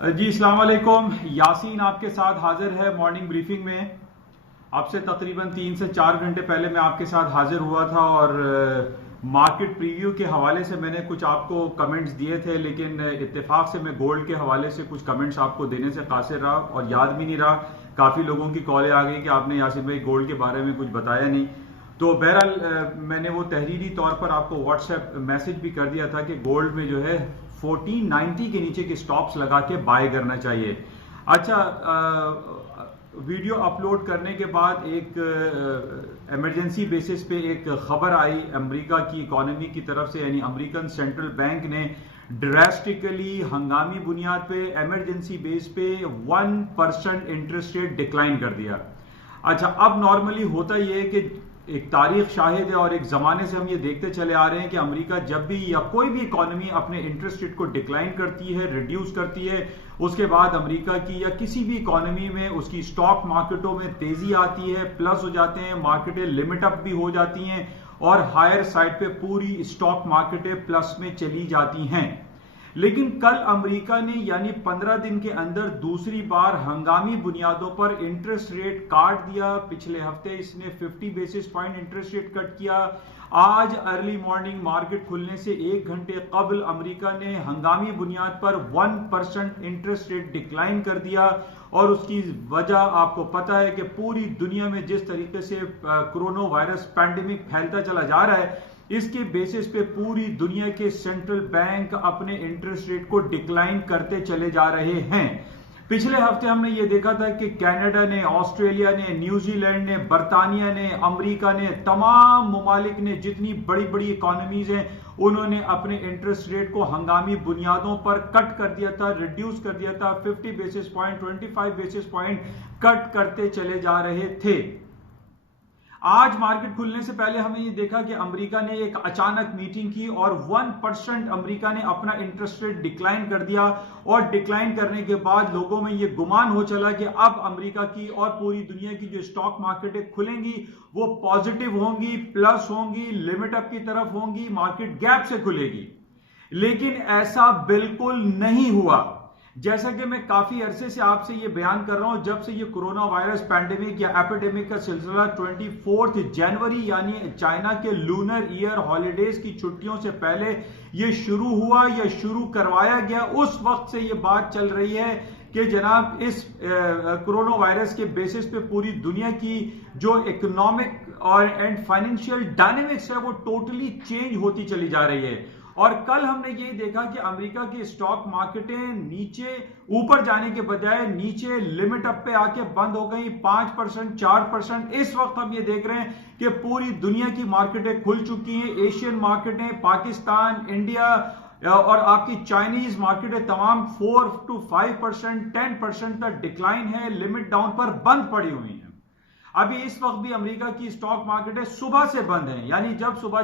जी अस्सलाम वालेकुम। यासीन आपके साथ हाजिर है मॉर्निंग ब्रीफिंग में। आपसे तकरीबन 3 से 4 घंटे पहले मैं आपके साथ हाजिर हुआ था और मार्केट प्रीव्यू के हवाले से मैंने कुछ आपको कमेंट्स दिए थे, लेकिन इत्तेफाक से मैं गोल्ड के हवाले से कुछ कमेंट्स आपको देने से कासिर रहा और याद भी नहीं रहा। काफ़ी लोगों की कॉलें आ गई कि आपने यासीन भाई गोल्ड के बारे में कुछ बताया नहीं। तो बहरहाल मैंने वो तहरीरी तौर पर आपको व्हाट्सएप मैसेज भी कर दिया था कि गोल्ड में जो है 1490 के नीचे के स्टॉप्स लगा के बाय करना चाहिए। अच्छा, वीडियो अपलोड करने के बाद एक इमरजेंसी बेसिस पे एक खबर आई अमेरिका की इकोनॉमी की तरफ से, यानी अमेरिकन सेंट्रल बैंक ने ड्रास्टिकली हंगामी बुनियाद पे इमरजेंसी बेस पे 1% इंटरेस्ट रेट डिक्लाइन कर दिया। अच्छा, अब नॉर्मली होता यह है कि एक तारीख शाहिद है और एक जमाने से हम ये देखते चले आ रहे हैं कि अमेरिका जब भी या कोई भी इकोनॉमी अपने इंटरेस्ट रेट को डिक्लाइन करती है, रिड्यूस करती है, उसके बाद अमेरिका की या किसी भी इकोनॉमी में उसकी स्टॉक मार्केटों में तेजी आती है, प्लस हो जाते हैं, मार्केटें लिमिट अप भी हो जाती हैं और हायर साइड पे पूरी स्टॉक मार्केटें प्लस में चली जाती हैं। लेकिन कल अमेरिका ने यानी 15 दिन के अंदर दूसरी बार हंगामी बुनियादों पर इंटरेस्ट रेट काट दिया। पिछले हफ्ते इसने 50 basis point interest rate cut किया। आज अर्ली मॉर्निंग मार्केट खुलने से 1 घंटे कबल अमेरिका ने हंगामी बुनियाद पर 1% इंटरेस्ट रेट डिक्लाइन कर दिया और उसकी वजह आपको पता है कि पूरी दुनिया में जिस तरीके से कोरोना वायरस पैंडेमिक फैलता चला जा रहा है, इसके बेसिस पे पूरी दुनिया के सेंट्रल बैंक अपने इंटरेस्ट रेट को डिक्लाइन करते चले जा रहे हैं। पिछले हफ्ते हमने ये देखा था कि कनाडा ने, ऑस्ट्रेलिया ने, न्यूजीलैंड ने, बरतानिया ने, अमेरिका ने, तमाम ममालिक ने, जितनी बड़ी बड़ी इकोनॉमीज हैं, उन्होंने अपने इंटरेस्ट रेट को हंगामी बुनियादों पर कट कर दिया था, रिड्यूस कर दिया था। 50 basis point, 25 basis point cut करते चले जा रहे थे। आज मार्केट खुलने से पहले हमें ये देखा कि अमेरिका ने एक अचानक मीटिंग की और 1% अमेरिका ने अपना इंटरेस्ट रेट डिक्लाइन कर दिया और डिक्लाइन करने के बाद लोगों में ये गुमान हो चला कि अब अमेरिका की और पूरी दुनिया की जो स्टॉक मार्केटें खुलेंगी वो पॉजिटिव होंगी, प्लस होंगी, लिमिट अप की तरफ होंगी, मार्केट गैप से खुलेगी। लेकिन ऐसा बिल्कुल नहीं हुआ। जैसा कि मैं काफी अरसे से आपसे ये बयान कर रहा हूं, जब से ये कोरोना वायरस पैंडेमिक या एपिडेमिक का सिलसिला 24 जनवरी यानी चाइना के लूनर ईयर हॉलीडेज की छुट्टियों से पहले ये शुरू हुआ या शुरू करवाया गया, उस वक्त से ये बात चल रही है कि जनाब इस कोरोना वायरस के बेसिस पे पूरी दुनिया की जो इकोनॉमिक और एंड फाइनेंशियल डायनेमिक्स है वो टोटली चेंज होती चली जा रही है। और कल हमने ये देखा कि अमेरिका की स्टॉक मार्केटें नीचे ऊपर जाने के बजाय नीचे लिमिट अप पे आके बंद हो गई। 5%, 4%। इस वक्त हम ये देख रहे हैं कि पूरी दुनिया की मार्केटें खुल चुकी हैं। एशियन मार्केटें, पाकिस्तान, इंडिया और आपकी चाइनीज मार्केटें तमाम 4 to 5%, 10% तक डिक्लाइन है, लिमिट डाउन पर बंद पड़ी हुई है। अभी इस वक्त भी अमेरिका की स्टॉक मार्केटें सुबह से बंद हैं, यानी जब सुबह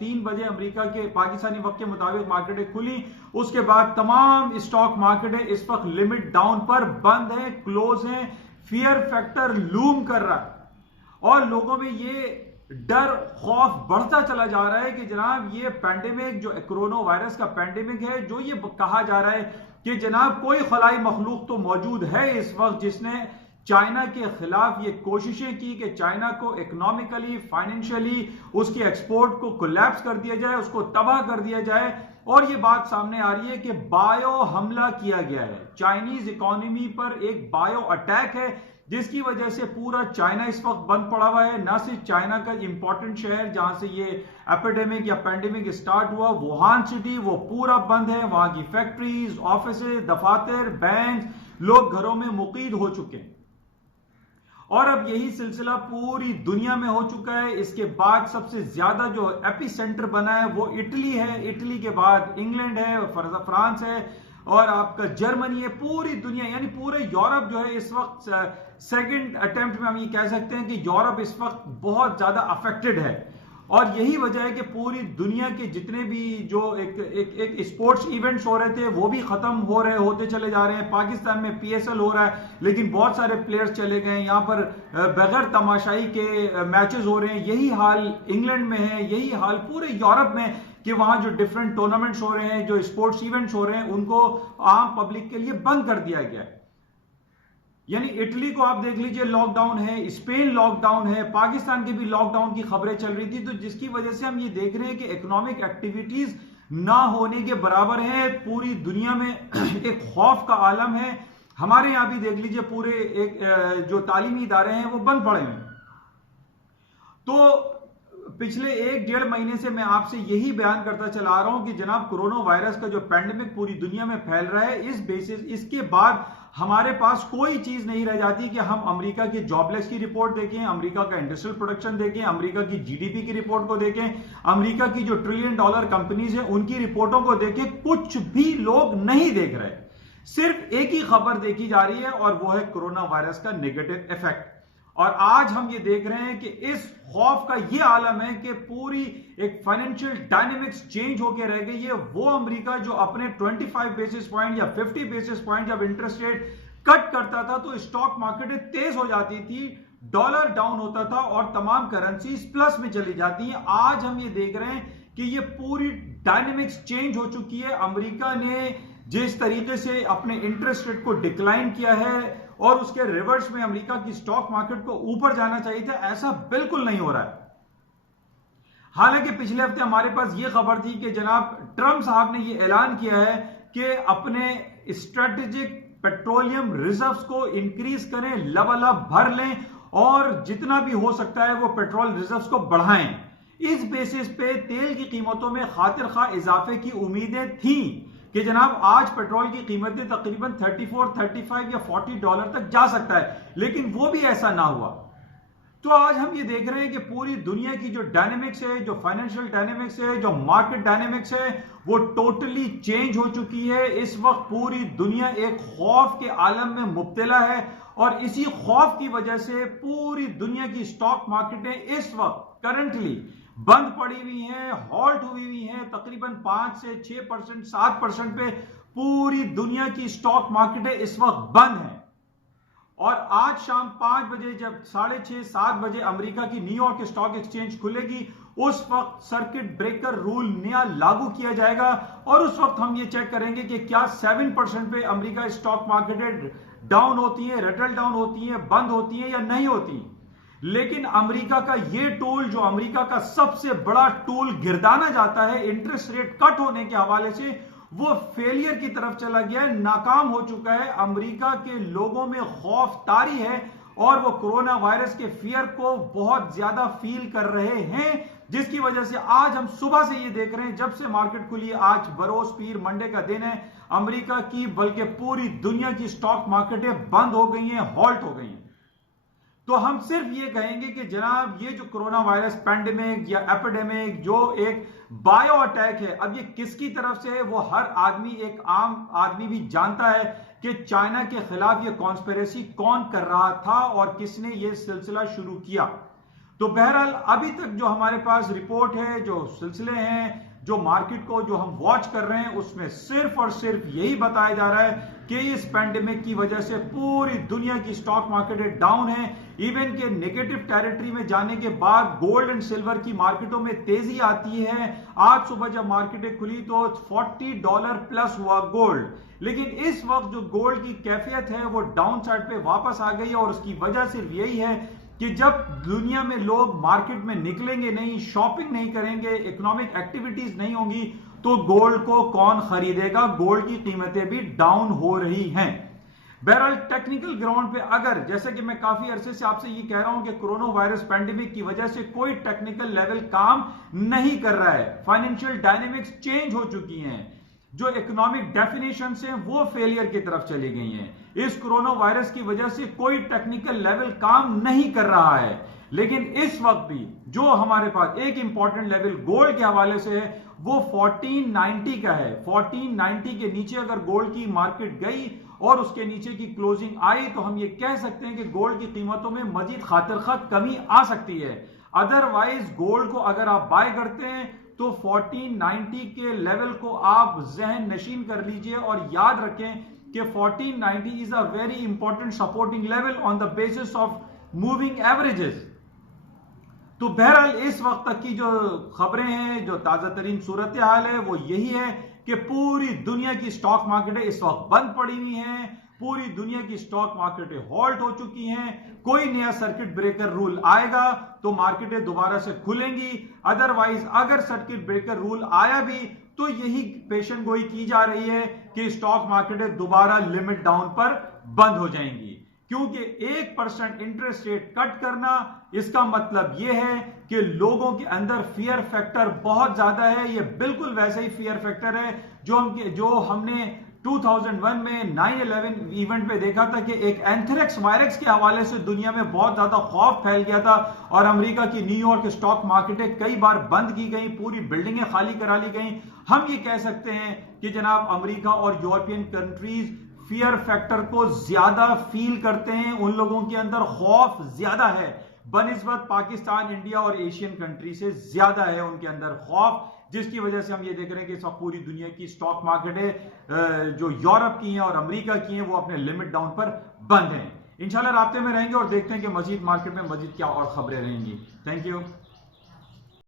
3 बजे अमेरिका के पाकिस्तानी वक्त के मुताबिक मार्केटें खुली, उसके बाद तमाम स्टॉक मार्केटें इस वक्त लिमिट डाउन पर बंद हैं, क्लोज हैं। फियर फैक्टर लूम कर रहा है और लोगों में ये डर, खौफ बढ़ता चला जा रहा है कि जनाब ये पैंडेमिक जो कोरोना वायरस का पैंडेमिक है, जो ये कहा जा रहा है कि जनाब कोई खलाई मखलूक तो मौजूद है इस वक्त जिसने चाइना के खिलाफ ये कोशिशें की कि चाइना को इकोनॉमिकली, फाइनेंशियली उसकी एक्सपोर्ट को कोलैप्स कर दिया जाए, उसको तबाह कर दिया जाए। और ये बात सामने आ रही है कि बायो हमला किया गया है, चाइनीज इकोनॉमी पर एक बायो अटैक है जिसकी वजह से पूरा चाइना इस वक्त बंद पड़ा हुआ है। ना सिर्फ चाइना का इंपॉर्टेंट शहर जहां से ये एपिडेमिक या पैंडेमिक स्टार्ट हुआ, वुहान सिटी, वो पूरा बंद है। वहां की फैक्ट्रीज, ऑफिस, दफातर, बैंक, लोग घरों में मुकीद हो चुके हैं और अब यही सिलसिला पूरी दुनिया में हो चुका है। इसके बाद सबसे ज्यादा जो एपी सेंटर बना है वो इटली है, इटली के बाद इंग्लैंड है, फ्रांस है और आपका जर्मनी है। पूरी दुनिया यानी पूरे यूरोप जो है इस वक्त सेकंड अटेम्प्ट में हम ये कह सकते हैं कि यूरोप इस वक्त बहुत ज्यादा अफेक्टेड है और यही वजह है कि पूरी दुनिया के जितने भी जो एक स्पोर्ट्स इवेंट्स हो रहे थे वो भी खत्म होते चले जा रहे हैं। पाकिस्तान में पीएसएल हो रहा है लेकिन बहुत सारे प्लेयर्स चले गए, यहाँ पर बगैर तमाशाई के मैचेस हो रहे हैं। यही हाल इंग्लैंड में है, यही हाल पूरे यूरोप में कि वहां जो डिफरेंट टूर्नामेंट्स हो रहे हैं, जो स्पोर्ट्स इवेंट्स हो रहे हैं, उनको आम पब्लिक के लिए बंद कर दिया गया है। यानी इटली को आप देख लीजिए लॉकडाउन है, स्पेन लॉकडाउन है, पाकिस्तान के भी लॉकडाउन की खबरें चल रही थी। तो जिसकी वजह से हम ये देख रहे हैं कि इकोनॉमिक एक्टिविटीज ना होने के बराबर है। पूरी दुनिया में एक खौफ का आलम है। हमारे यहां भी देख लीजिए पूरे एक जो तालीमी इदारे हैं वो बंद पड़े हैं। तो पिछले 1-1.5 महीने से मैं आपसे यही बयान करता चला आ रहा हूं कि जनाब कोरोना वायरस का जो पैंडेमिक पूरी दुनिया में फैल रहा है, इस बेसिस इसके बाद हमारे पास कोई चीज नहीं रह जाती कि हम अमेरिका की जॉबलेस की रिपोर्ट देखें, अमेरिका का इंडस्ट्रियल प्रोडक्शन देखें, अमेरिका की जीडीपी की रिपोर्ट को देखें, अमेरिका की जो $1 ट्रिलियन कंपनीज है उनकी रिपोर्टों को देखें। कुछ भी लोग नहीं देख रहे। सिर्फ एक ही खबर देखी जा रही है और वो है कोरोना वायरस का नेगेटिव इफेक्ट। और आज हम ये देख रहे हैं कि इस खौफ का ये आलम है कि पूरी एक फाइनेंशियल डायनेमिक्स चेंज होकर रह गई है। वो अमेरिका जो अपने 25 बेसिस पॉइंट या 50 बेसिस पॉइंट जब इंटरेस्ट रेट कट करता था तो स्टॉक मार्केट तेज हो जाती थी, डॉलर डाउन होता था और तमाम करेंसीज प्लस में चली जाती हैं। आज हम ये देख रहे हैं कि ये पूरी डायनेमिक्स चेंज हो चुकी है। अमेरिका ने जिस तरीके से अपने इंटरेस्ट रेट को डिक्लाइन किया है और उसके रिवर्स में अमेरिका की स्टॉक मार्केट को ऊपर जाना चाहिए था, ऐसा बिल्कुल नहीं हो रहा है। हालांकि पिछले हफ्ते हमारे पास यह खबर थी कि जनाब ट्रंप साहब ने यह ऐलान किया है कि अपने स्ट्रेटेजिक पेट्रोलियम रिजर्व्स को इंक्रीज करें, लबालब भर लें और जितना भी हो सकता है वो पेट्रोल रिजर्व्स को बढ़ाएं। इस बेसिस पे तेल की कीमतों में खातिर खा इजाफे की उम्मीदें थी कि जनाब आज पेट्रोल की कीमतें तकरीबन 34, 35 या $40 तक जा सकता है, लेकिन वो भी ऐसा ना हुआ। तो आज हम ये देख रहे हैं कि पूरी दुनिया की जो डायनेमिक्स है, जो फाइनेंशियल डायनेमिक्स है, जो मार्केट डायनेमिक्स है, वो टोटली चेंज हो चुकी है। इस वक्त पूरी दुनिया एक खौफ के आलम में मुब्तला है और इसी खौफ की वजह से पूरी दुनिया की स्टॉक मार्केटें इस वक्त करंटली बंद पड़ी हुई हैं, हॉल्ट हुई हैं। तकरीबन 5 से 6%, 7% पे पूरी दुनिया की स्टॉक मार्केटें इस वक्त बंद हैं। और आज शाम 5 बजे जब 6:30, 7 बजे अमेरिका की न्यूयॉर्क स्टॉक एक्सचेंज खुलेगी, उस वक्त सर्किट ब्रेकर रूल नया लागू किया जाएगा और उस वक्त हम ये चेक करेंगे कि क्या 7% पे अमेरिका स्टॉक मार्केटें डाउन होती है, रटल डाउन होती है, बंद होती है या नहीं होती। लेकिन अमेरिका का ये टूल, जो अमेरिका का सबसे बड़ा टूल गिरदाना जाता है इंटरेस्ट रेट कट होने के हवाले से, वो फेलियर की तरफ चला गया है, नाकाम हो चुका है। अमेरिका के लोगों में खौफ तारी है और वो कोरोना वायरस के फियर को बहुत ज्यादा फील कर रहे हैं, जिसकी वजह से आज हम सुबह से ये देख रहे हैं, जब से मार्केट खुली है, आज बरोज पीर मंडे का दिन है, अमेरिका की बल्कि पूरी दुनिया की स्टॉक मार्केटें बंद हो गई हैं, हॉल्ट हो गई हैं। तो हम सिर्फ ये कहेंगे कि जनाब ये जो कोरोना वायरस पैंडेमिक या एपिडेमिक जो एक बायो अटैक है, अब ये किसकी तरफ से है वो हर आदमी, एक आम आदमी भी जानता है कि चाइना के खिलाफ ये कॉन्स्पिरेसी कौन कर रहा था और किसने ये सिलसिला शुरू किया। तो बहरहाल अभी तक जो हमारे पास रिपोर्ट है, जो सिलसिले हैं, जो मार्केट को जो हम वॉच कर रहे हैं, उसमें सिर्फ और सिर्फ यही बताया जा रहा है कि इस पैंडेमिक की वजह से पूरी दुनिया की स्टॉक मार्केटें डाउन है। इवन के नेगेटिव टेरिटरी में जाने के बाद गोल्ड एंड सिल्वर की मार्केटों में तेजी आती है। आज सुबह जब मार्केटें खुली तो $40 प्लस हुआ गोल्ड, लेकिन इस वक्त जो गोल्ड की कैफियत है वो डाउन साइड पे वापस आ गई है और उसकी वजह सिर्फ यही है कि जब दुनिया में लोग मार्केट में निकलेंगे नहीं, शॉपिंग नहीं करेंगे, इकोनॉमिक एक्टिविटीज नहीं होंगी, तो गोल्ड को कौन खरीदेगा। गोल्ड की कीमतें भी डाउन हो रही हैं। बहरहाल टेक्निकल ग्राउंड पे अगर, जैसे कि मैं काफी अरसे से आपसे ये कह रहा हूं कि कोरोना वायरस पैंडेमिक की वजह से कोई टेक्निकल लेवल काम नहीं कर रहा है, फाइनेंशियल डायनेमिक्स चेंज हो चुकी हैं, जो इकोनॉमिक डेफिनेशंस हैं वो फेलियर की तरफ चली गई हैं। इस कोरोना वायरस की वजह से कोई टेक्निकल लेवल काम नहीं कर रहा है। लेकिन इस वक्त भी जो हमारे पास एक इंपॉर्टेंट लेवल गोल्ड के हवाले से है वो 1490 का है। 1490 के नीचे अगर गोल्ड की मार्केट गई और उसके नीचे की क्लोजिंग आई तो हम ये कह सकते हैं कि गोल्ड की कीमतों में मजीद खातिर खा कमी आ सकती है। अदरवाइज गोल्ड को अगर आप बाय करते हैं तो 1490 के लेवल को आप जहन नशीन कर लीजिए और याद रखें कि 1490 is a very important supporting level on the basis of moving averages. तो बहरहाल इस वक्त तक की जो खबरें हैं, जो ताजा तरीन सूरत हाल है, वो यही है कि पूरी दुनिया की स्टॉक मार्केटें इस वक्त बंद पड़ी हुई हैं। पूरी दुनिया की स्टॉक मार्केटें हॉल्ट हो चुकी हैं। कोई नया सर्किट ब्रेकर रूल आएगा तो मार्केटें दोबारा से खुलेंगी, अदरवाइज अगर सर्किट ब्रेकर रूल आया भी तो यही पेशन गोई की जा रही है कि स्टॉक मार्केटें दोबारा लिमिट डाउन पर बंद हो जाएंगी, क्योंकि 1% इंटरेस्ट रेट कट करना इसका मतलब यह है कि लोगों के अंदर फियर फैक्टर बहुत ज्यादा है। यह बिल्कुल वैसा ही फियर फैक्टर है जो हमने 2001 में 9/11 इवेंट पे देखा था कि एक एंथ्रेक्स वायरस के हवाले से दुनिया में बहुत ज्यादा खौफ फैल गया था और अमेरिका की न्यूयॉर्क स्टॉक मार्केटें कई बार बंद की गई, पूरी बिल्डिंगें खाली करा ली गई। हम ये कह सकते हैं कि जनाब अमेरिका और यूरोपियन कंट्रीज फियर फैक्टर को ज्यादा फील करते हैं, उन लोगों के अंदर खौफ ज्यादा है बनिस्बत पाकिस्तान, इंडिया और एशियन कंट्री से ज्यादा है उनके अंदर खौफ, जिसकी वजह से हम ये देख रहे हैं कि सब पूरी दुनिया की स्टॉक मार्केटें जो यूरोप की हैं और अमेरिका की हैं वो अपने लिमिट डाउन पर बंद हैं। इंशाल्लाह राब्ते में रहेंगे और देखते हैं कि मजीद मार्केट में मजीद क्या और खबरें रहेंगी। Thank you.